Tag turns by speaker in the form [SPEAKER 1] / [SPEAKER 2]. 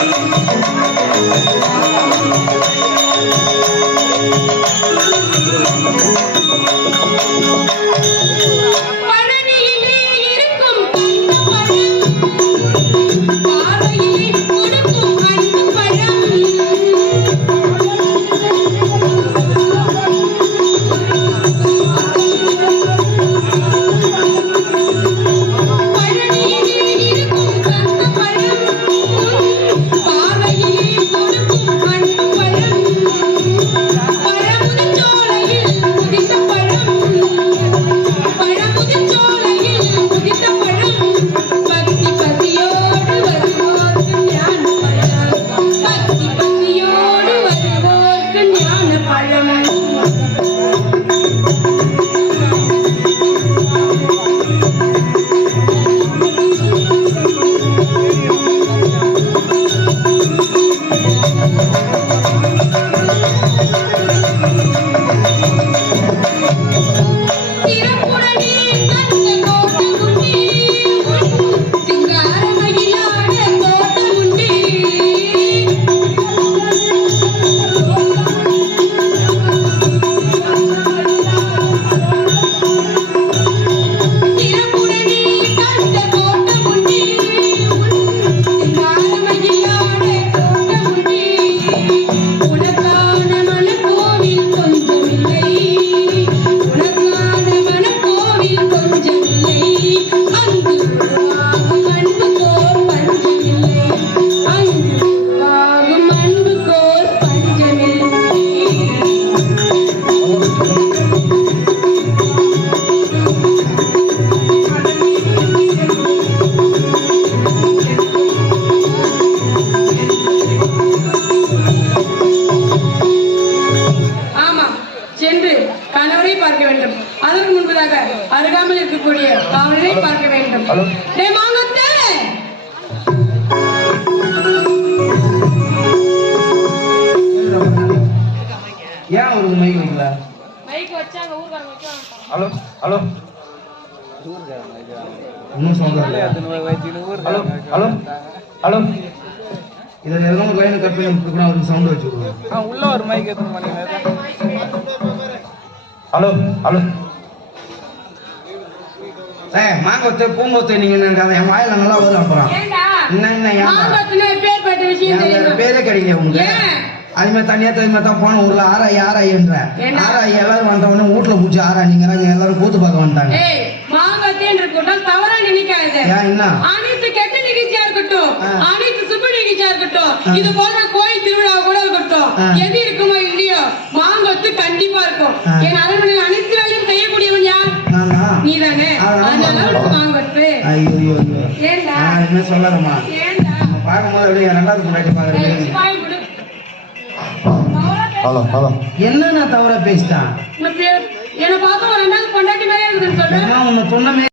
[SPEAKER 1] Thank you. கணவரை பார்க்க வேண்டும். அதற்கு முன்பதாக அருகாமல் இருக்கக்கூடிய காவலரை பார்க்க வேண்டும்!
[SPEAKER 2] ஏன் ஒரு மைக் வைக்கல?
[SPEAKER 1] மைக் வச்சாங்க ஊர்காரங்க வைக்க
[SPEAKER 2] ஹலோ? ஹலோ? இன்னும் சவுண்ட் வரலையா ஹலோ? ஹலோ? ஹலோ? இதில் எதனா ஒரு லைனை கட் பண்ணி கொடுக்கணும் அவருக்கு சவுண்ட் வச்சு
[SPEAKER 3] உள்ள ஒரு மைக் எத்தனை மணி
[SPEAKER 2] ஹலோ ஹலோ ஏ மாங்கொத்தை பூங்கொத்தை நீங்க நினைக்காத என் வாயில நல்லா வரும் அப்புறம்
[SPEAKER 1] ஏண்டா?
[SPEAKER 2] என்ன என்ன ஏன் பேரே கிடைக்கல உனக்கு?
[SPEAKER 1] ஏன்?
[SPEAKER 2] அது மாதிரி தனியா தனியா தான் போன ஊர்ல ஆராய் ஆராய்ன்ற
[SPEAKER 1] என்ன?
[SPEAKER 2] ஆராய் எல்லாரும் வந்த உடனே வீட்டுல பூச்சி ஆராய் நீங்க எல்லாரும் கூத்து பார்க்க வந்துட்டாங்க.
[SPEAKER 1] அனைத்து கெட்ட நிகழ்ச்சியா இருக்கட்டும். அனைத்து சுப நிகழ்ச்சியா இருக்கட்டும். இது போன்ற கோயில் திருவிழா கூட இருக்கட்டும். எது இருக்குமோ இருக்கும். என் அரண்மனையில் அனைத்து வேலையும் செய்யக்கூடியவன் யார்? நீதானே.
[SPEAKER 2] அதனால
[SPEAKER 1] ஏண்டா?
[SPEAKER 2] என்ன சொல்லறமா
[SPEAKER 1] ஏண்டா?
[SPEAKER 2] பார்க்கும்போது அப்படியே ரெண்டாவது முன்னாடி ஹலோ ஹலோ. என்ன நான் தவறா பேசிட்டேன்?
[SPEAKER 1] என்னை பார்த்தா ரெண்டாவது பொண்டாட்டி சொல்றேன்
[SPEAKER 2] உன்னை சொன்னமே